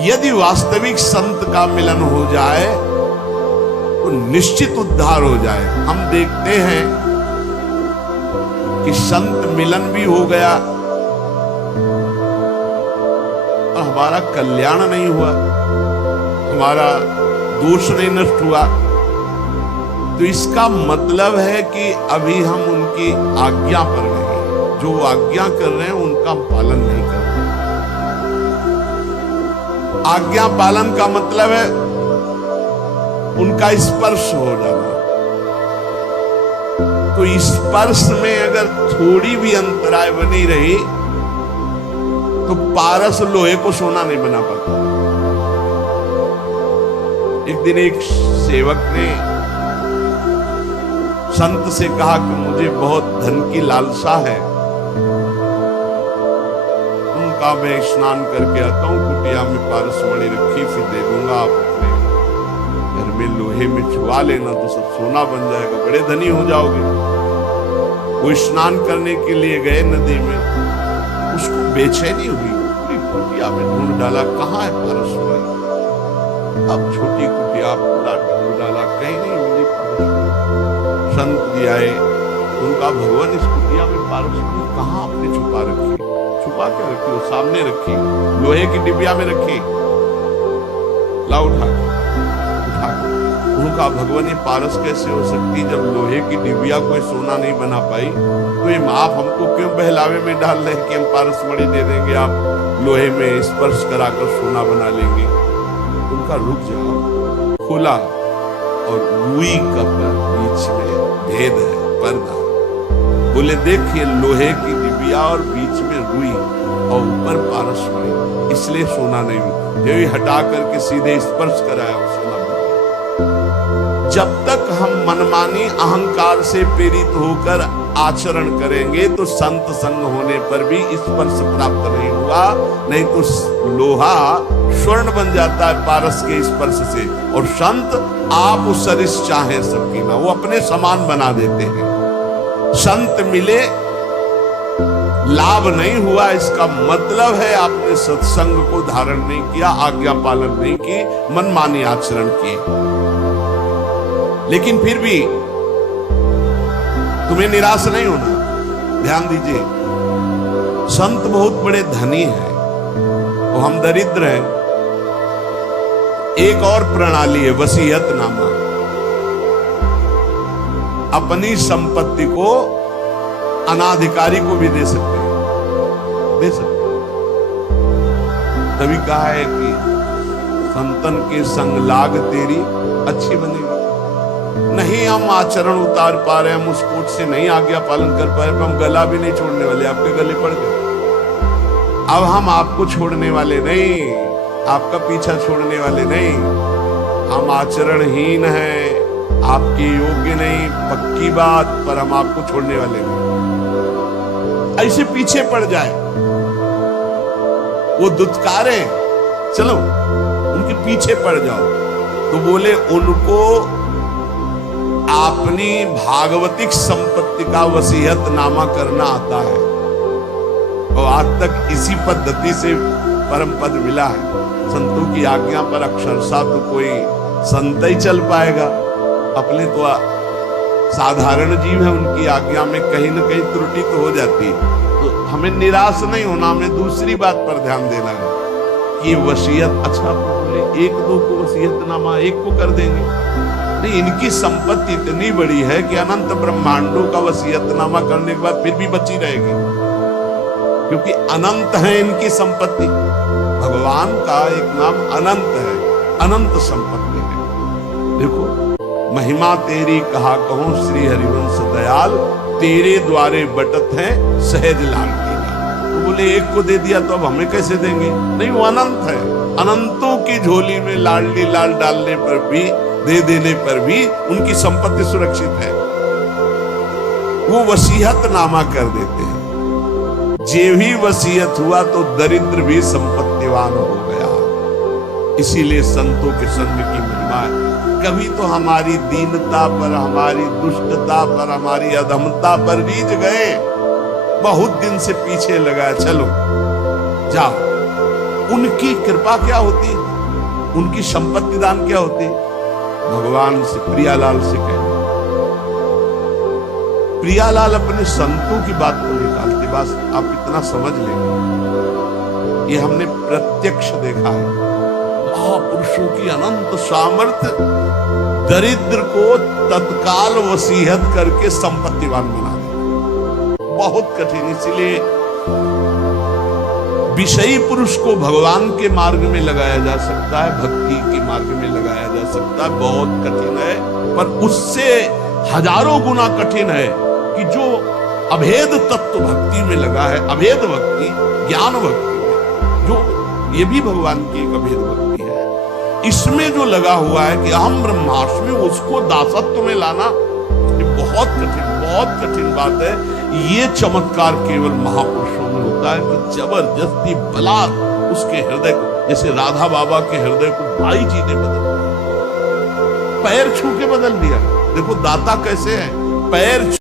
यदि वास्तविक संत का मिलन हो जाए तो निश्चित उद्धार हो जाए। हम देखते हैं कि संत मिलन भी हो गया और हमारा कल्याण नहीं हुआ, हमारा दोष नहीं नष्ट हुआ, तो इसका मतलब है कि अभी हम उनकी आज्ञा पर नहीं, जो आज्ञा कर रहे हैं उनका पालन नहीं कर रहे। आज्ञा पालन का मतलब है उनका स्पर्श हो जाना। तो स्पर्श में अगर थोड़ी भी अंतराय बनी रही तो पारस लोहे को सोना नहीं बना पाता। एक दिन एक सेवक ने संत से कहा कि मुझे बहुत धन की लालसा है, उनका मैं स्नान करके आता हूं, कुटिया में पारस मणि रखी, फिर दे दूंगा, आप अपने घर में लोहे में छुआ लेना तो सब सोना बन जाएगा, बड़े धनी हो जाओगे। वो स्नान करने के लिए गए नदी में, उसको बेचैनी हुई, पूरी कुटिया में ढूंढ डाला, कहाँ है पारस मणि। अब छोटी कुटिया पूरा ढूंढ डाला, कहीं नहीं मिली पारस मणि। संत जी आए, उनका भगवान इस कुटिया में पारस मणि कहाँ आपने छुपा रखी? छुपा के रखी? वो सामने रखी, लोहे की डिबिया में रखी। ला उठा उनका भगवान ये पारस कैसे हो सकती जब लोहे की डिबिया कोई सोना नहीं बना पाई, तो ये आप हमको क्यों बहलावे में डाल रहे हैं कि हम पारस मणि दे देंगे, आप लोहे में स्पर्श कराकर सोना बना लेंगे। उनका रुक जाओ, खुला और रुई का बीच में भेद है, पर्दा। बोले देखिए लोहे की डिबिया और बीच में रुई और ऊपर पारस मणि, इसलिए सोना नहीं मिला। ये हटा करके सीधे स्पर्श कराया, सोना बना। जब तक हम मनमानी अहंकार से प्रेरित होकर आचरण करेंगे तो संत संग होने पर भी स्पर्श प्राप्त नहीं हुआ, नहीं तो लोहा स्वर्ण बन जाता है पारस के स्पर्श से। और संत आप उस सरिस चाहे सबकी ना, वो अपने समान बना देते हैं। संत मिले, लाभ नहीं हुआ, इसका मतलब है आपने सत्संग को धारण नहीं किया, आज्ञा पालन नहीं की, मनमानी आचरण किए। लेकिन फिर भी तुम्हें निराश नहीं होना। ध्यान दीजिए, संत बहुत बड़े धनी हैं और हम दरिद्र हैं। एक और प्रणाली है वसीयतनामा। अपनी संपत्ति को अनाधिकारी को भी दे सकते हैं, दे सकते हैं। तभी कहा है कि संतन के संग लाग तेरी अच्छी बनेगी। नहीं हम आचरण उतार पा रहे, हम उस कोट से नहीं आज्ञा पालन कर पा रहे, हम गला भी नहीं छोड़ने वाले, आपके गले पड़ गए। अब हम आपको छोड़ने वाले नहीं, आपका पीछा छोड़ने वाले नहीं, हम आचरणहीन हैं, आपके योग्य नहीं, पक्की बात, पर हम आपको छोड़ने वाले नहीं। ऐसे पीछे पड़ जाए, वो दुत्कारे, चलो उनके पीछे पड़ जाओ, तो बोले उनको अपनी भागवतिक संपत्ति का वसीयतनामा करना आता है। और आज तक इसी पद्धति से परम पद मिला है। संतों की आज्ञा पर अक्षरशः तो कोई संत ही चल पाएगा, अपने तो साधारण जीव है, उनकी आज्ञा में कहीं न कहीं त्रुटि तो हो जाती है। तो हमें निराश नहीं होना, हमें दूसरी बात पर ध्यान देना है कि वसीयत, अच्छा बोले एक दो को वसीयतनामा एक को कर देंगे, नहीं, इनकी संपत्ति इतनी बड़ी है कि अनंत ब्रह्मांडों का वसीयतनामा करने के बाद फिर भी बची रहेगी, क्योंकि अनंत है इनकी संपत्ति। भगवान का एक नाम अनंत है, अनंत संपत्ति है। देखो, महिमा तेरी कहा कहूं श्री हरिवंश दयाल, तेरे द्वारे बटत है सहज लाल लीला। तो बोले एक को दे दिया तो अब हमें कैसे देंगे? नहीं, वो अनंत है। अनंतों की झोली में लाडली लाल डालने पर भी, दे देने पर भी उनकी संपत्ति सुरक्षित है। वो वसीयतनामा कर देते हैं। जे भी वसीयत हुआ तो दरिद्र भी संपत्तिवान हो गया। इसीलिए संतों के संग की महिमा है। कभी तो हमारी दीनता पर, हमारी दुष्टता पर, हमारी अधमता पर रीझ गए, बहुत दिन से पीछे लगा, चलो जाओ उनकी कृपा क्या होती, उनकी संपत्ति दान क्या होती? भगवान से प्रियालाल से कहे, प्रियालाल अपने संतों की बात को निकालते, बस आप इतना समझ लेंगे, ये हमने प्रत्यक्ष देखा है। महापुरुषों की अनंत सामर्थ्य दरिद्र को तत्काल वसीयत करके संपत्तिवान बना दे, बहुत कठिन। इसलिए विषयी पुरुष को भगवान के मार्ग में लगाया जा सकता है, भक्ति के मार्ग में लगाया जा सकता है, बहुत कठिन है। पर उससे हजारों गुना कठिन है कि जो अभेद तत्व भक्ति में लगा है, अभेद भक्ति, ज्ञान भक्ति में, जो ये भी भगवान की एक अभेद भक्ति है, इसमें जो लगा हुआ है कि अहम ब्रह्मास्मि, उसको दासत्व में लाना, ये बहुत कठिन बात है। ये चमत्कार केवल महापुरुषों में होता है कि जबरदस्ती बलात् उसके हृदय को, जैसे राधा बाबा के हृदय को भाई जी ने बदल दिया, पैर छू के बदल दिया। देखो दाता कैसे है, पैर